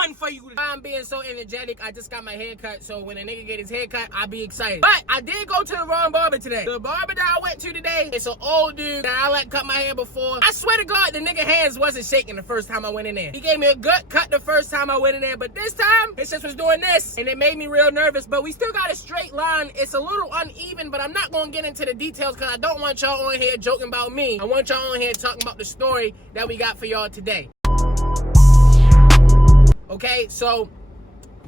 one for you. I'm being so energetic. I just got my hair cut, so when a nigga get his hair cut, I be excited. But I did go to the wrong barber today. The barber that I went to today, it's an old dude that I let cut my hair before. I swear to God, the nigga hands wasn't shaking the first time I went in there. He gave me a good cut the first time I went in there, but this time, his just was doing this, and it made me real nervous, but we still got a straight line. It's a little uneven, but I'm not gonna get into the details because I don't want y'all on here joking about me. I want y'all on here talking about the story that we got for y'all today. Okay, so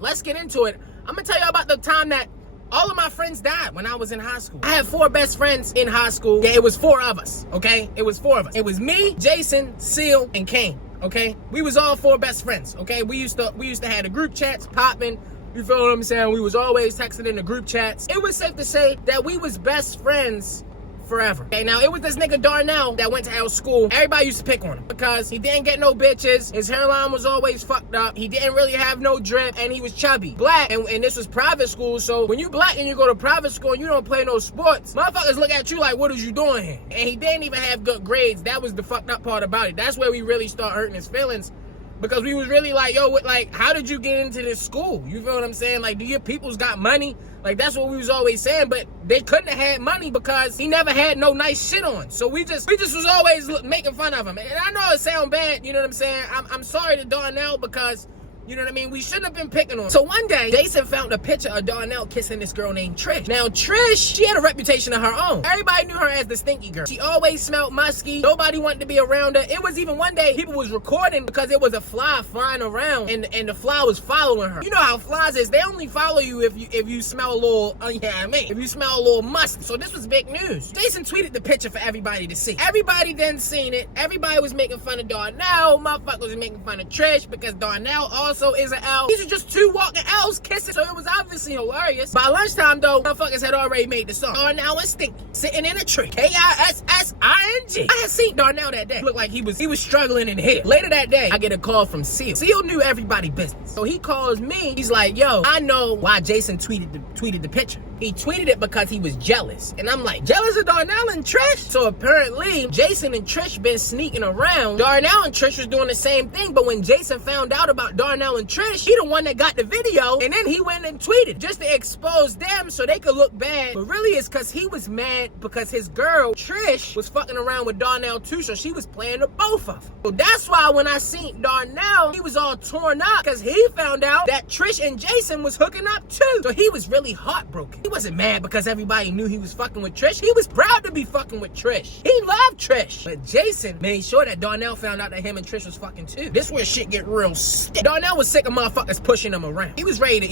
let's get into it. I'm gonna tell y'all about the time that all of my friends died when I was in high school. I had 4 best friends in high school. Yeah, it was 4 of us, okay? It was 4 of us. It was me, Jason, Seal, and Kane, okay? We was all 4 best friends, okay? We used to have the group chats popping. You feel what I'm saying? We was always texting in the group chats. It was safe to say that we was best friends forever. Okay, now it was this nigga Darnell that went to our school. Everybody used to pick on him because he didn't get no bitches. His hairline was always fucked up. He didn't really have no drip, and he was chubby. Black, and this was private school, so when you black and you go to private school and you don't play no sports, motherfuckers look at you like, what is you doing here? And he didn't even have good grades. That was the fucked up part about it. That's where we really start hurting his feelings. Because we was really like, yo, like, how did you get into this school? You feel what I'm saying? Like, do your peoples got money? Like, that's what we was always saying, but they couldn't have had money because he never had no nice shit on. So we just was always making fun of him. And I know it sound bad, you know what I'm saying? I'm sorry to Darnell because, you know what I mean? We shouldn't have been picking on him. So one day, Jason found a picture of Darnell kissing this girl named Trish. Now, Trish, she had a reputation of her own. Everybody knew her as the stinky girl. She always smelled musky. Nobody wanted to be around her. It was even one day, people was recording because it was a fly flying around, and the fly was following her. You know how flies is. They only follow you if you smell a little, if you smell a little musky. So this was big news. Jason tweeted the picture for everybody to see. Everybody then seen it. Everybody was making fun of Darnell. Motherfuckers was making fun of Trish because Darnell also is an L. These are just 2 walking L's kissing, so it was obviously hilarious. By lunchtime, though, motherfuckers had already made the song. Darnell and Stinky, sitting in a tree. K-I-S-S-I-N-G. I had seen Darnell that day. Looked like he was struggling in here. Later that day, I get a call from Seal. Seal knew everybody business. So he calls me. He's like, yo, I know why Jason tweeted the picture. He tweeted it because he was jealous. And I'm like, jealous of Darnell and Trish? So apparently, Jason and Trish been sneaking around. Darnell and Trish was doing the same thing, but when Jason found out about Darnell and Trish, he the one that got the video, and then he went and tweeted just to expose them so they could look bad. But really, it's because he was mad because his girl, Trish, was fucking around with Darnell too, so she was playing the both of them. So that's why when I seen Darnell, he was all torn up because he found out that Trish and Jason was hooking up too. So he was really heartbroken. He wasn't mad because everybody knew he was fucking with Trish. He was proud to be fucking with Trish. He loved Trish. But Jason made sure that Darnell found out that him and Trish was fucking too. This where shit get real sick. Darnell was sick of motherfuckers pushing him around. He was ready to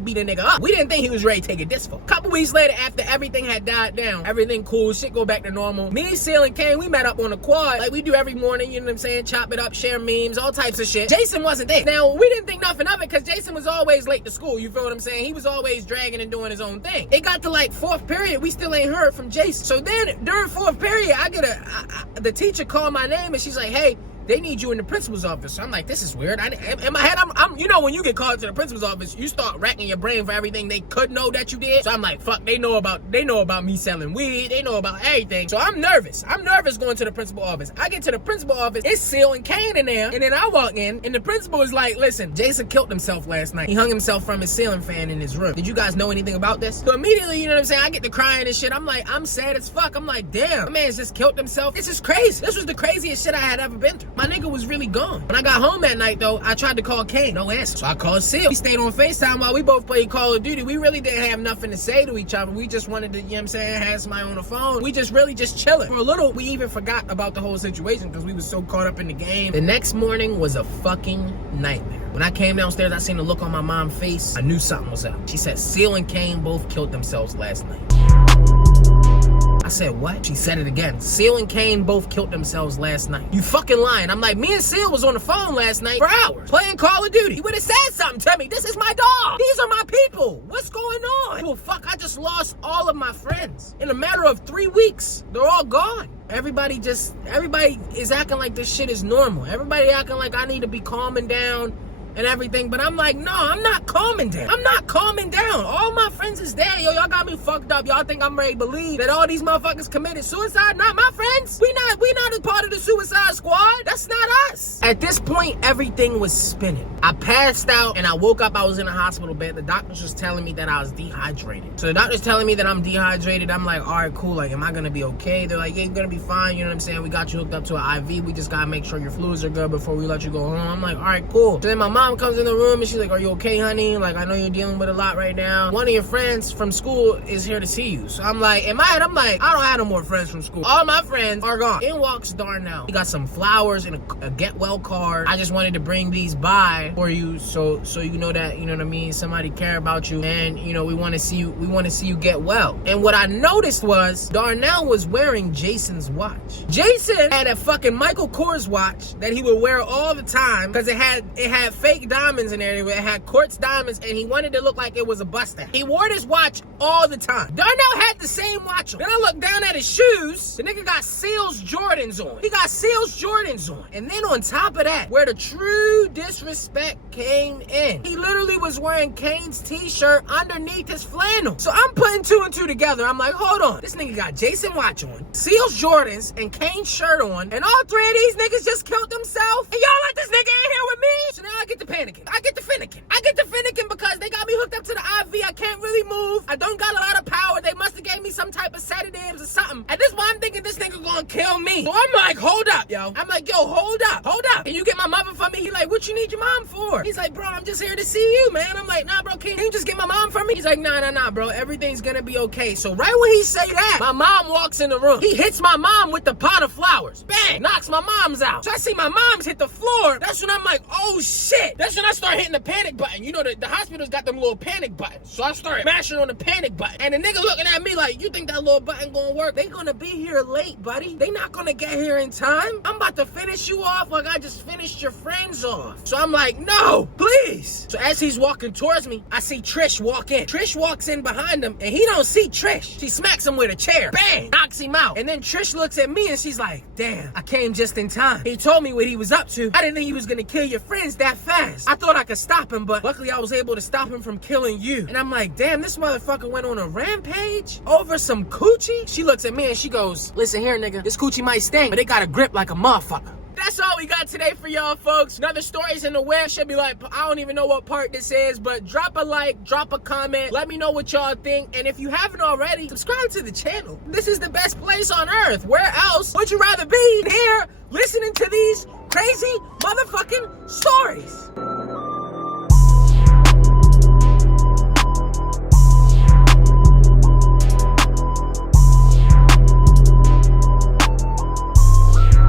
beat a nigga up. We didn't think he was ready to take it this far. Couple weeks later, after everything had died down, everything cool, shit go back to normal. Me, Seal, and Kane, we met up on the quad like we do every morning, you know what I'm saying? Chop it up, share memes, all types of shit. Jason wasn't there. Now, we didn't think nothing of it because Jason was always late to school, you feel what I'm saying? He was always dragging and doing his own thing. It got to like 4th period, we still ain't heard from Jason. So then, during 4th period, I get the teacher called my name and she's like, hey, they need you in the principal's office. So I'm like, this is weird. In my head, I'm you know, when you get called to the principal's office, you start racking your brain for everything they could know that you did. So I'm like, fuck, they know about me selling weed. They know about everything. So I'm nervous. I'm nervous going to the principal's office. I get to the principal's office, it's Seal and Kane in there, and then I walk in, and the principal is like, listen, Jason killed himself last night. He hung himself from his ceiling fan in his room. Did you guys know anything about this? So immediately, you know what I'm saying, I get to crying and shit. I'm like, I'm sad as fuck. I'm like, damn, my man's just killed himself. This is crazy. This was the craziest shit I had ever been through. My nigga was really gone. When I got home that night, though, I tried to call Kane. No answer. So I called Seal. We stayed on FaceTime while we both played Call of Duty. We really didn't have nothing to say to each other. We just wanted to, you know what I'm saying, have somebody on the phone. We just really just chilling. For a little, we even forgot about the whole situation because we was so caught up in the game. The next morning was a fucking nightmare. When I came downstairs, I seen the look on my mom's face. I knew something was up. She said, Seal and Kane both killed themselves last night. I said, what? She said it again. Seal and Kane both killed themselves last night. You fucking lying. I'm like, me and Seal was on the phone last night for hours playing Call of Duty. He would have said something to me. This is my dog. These are my people. What's going on? Well, fuck, I just lost all of my friends. In a matter of 3 weeks, they're all gone. Everybody is acting like this shit is normal. Everybody acting like I need to be calming down and everything, but I'm like, no, I'm not calming down. I'm not calming down. All my friends is there. Yo, y'all got me fucked up. Y'all think I'm ready to believe that all these motherfuckers committed suicide? Not my friends. We not a part of the suicide squad. That's not us. At this point, everything was spinning. I passed out and I woke up. I was in a hospital bed. The doctors was telling me that I was dehydrated. So the doctor's telling me that I'm dehydrated. I'm like, all right, cool. Like, am I gonna be okay? They're like, yeah, you're gonna be fine. You know what I'm saying? We got you hooked up to an IV. We just gotta make sure your fluids are good before we let you go home. I'm like, all right, cool. So then my mom comes in the room and she's like, are you okay, honey? Like, I know you're dealing with a lot right now. One of your friends from school is here to see you. So I'm like, in my head, I'm like, I don't have no more friends from school. All my friends are gone. In walks Darnell. He got some flowers and a get well card. I just wanted to bring these by for you so you know that, you know what I mean, somebody care about you, and you know, we want to see you get well. And what I noticed was Darnell was wearing Jason's watch. Jason had a fucking Michael Kors watch that he would wear all the time because it had fake diamonds in there. It had quartz diamonds, and he wanted to look like it was a bust down. He wore this watch all the time. Darnell had the same watch on. Then I looked down at his shoes. The nigga got Seals Jordans on. He got Seals Jordans on. And then on top of that, where the true disrespect came in, he literally was wearing Kane's t-shirt underneath his flannel. So I'm putting two and two together. I'm like, hold on. This nigga got Jason watch on, Seals Jordans, and Kane's shirt on, and all three of these niggas just killed themselves, and y'all let this nigga in here with me? So now I get to panicking. I get to finicking because they got me hooked up to the IV. I can't really move. I don't got a lot of power. They must have gave me some type of sedatives or something. At this point, I'm thinking this nigga gonna kill me. So I'm like, hold up, yo. I'm like, yo, hold up. Can you get my mother for me? He like, what you need your mom for? He's like, bro, I'm just here to see you, man. I'm like, nah, bro, can you just get my mom for me? He's like, nah, bro. Everything's gonna be okay. So right when he say that, my mom walks in the room. He hits my mom with the pot of flowers. Bang! Knocks my mom's out. So I see my mom's hit the floor. That's when I'm like, oh shit. That's when I start hitting the panic button. You know, the hospital's got them little panic buttons. So I started mashing on the panic button. And the nigga looking at me like, you think that little button gonna work? They gonna be here late, buddy. They not gonna get here in time. I'm about to finish you off like I just finished your friends off. So I'm like, no, please. So as he's walking towards me, I see Trish walk in. Trish walks in behind him, and he don't see Trish. She smacks him with a chair. Bang! Knocks him out. And then Trish looks at me and she's like, damn, I came just in time. He told me what he was up to. I didn't think he was gonna kill your friends that fast. I thought I could stop him, but luckily I was able to stop him from killing you. And I'm like, damn, this motherfucker went on a rampage over some coochie? She looks at me and she goes, listen here, nigga, this coochie might stink, but it got a grip like a motherfucker. That's all we got today for y'all, folks. Another stories in the web. Should be like, I don't even know what part this is, but drop a like, drop a comment. Let me know what y'all think. And if you haven't already, subscribe to the channel. This is the best place on earth. Where else would you rather be here listening to these crazy motherfucking stories?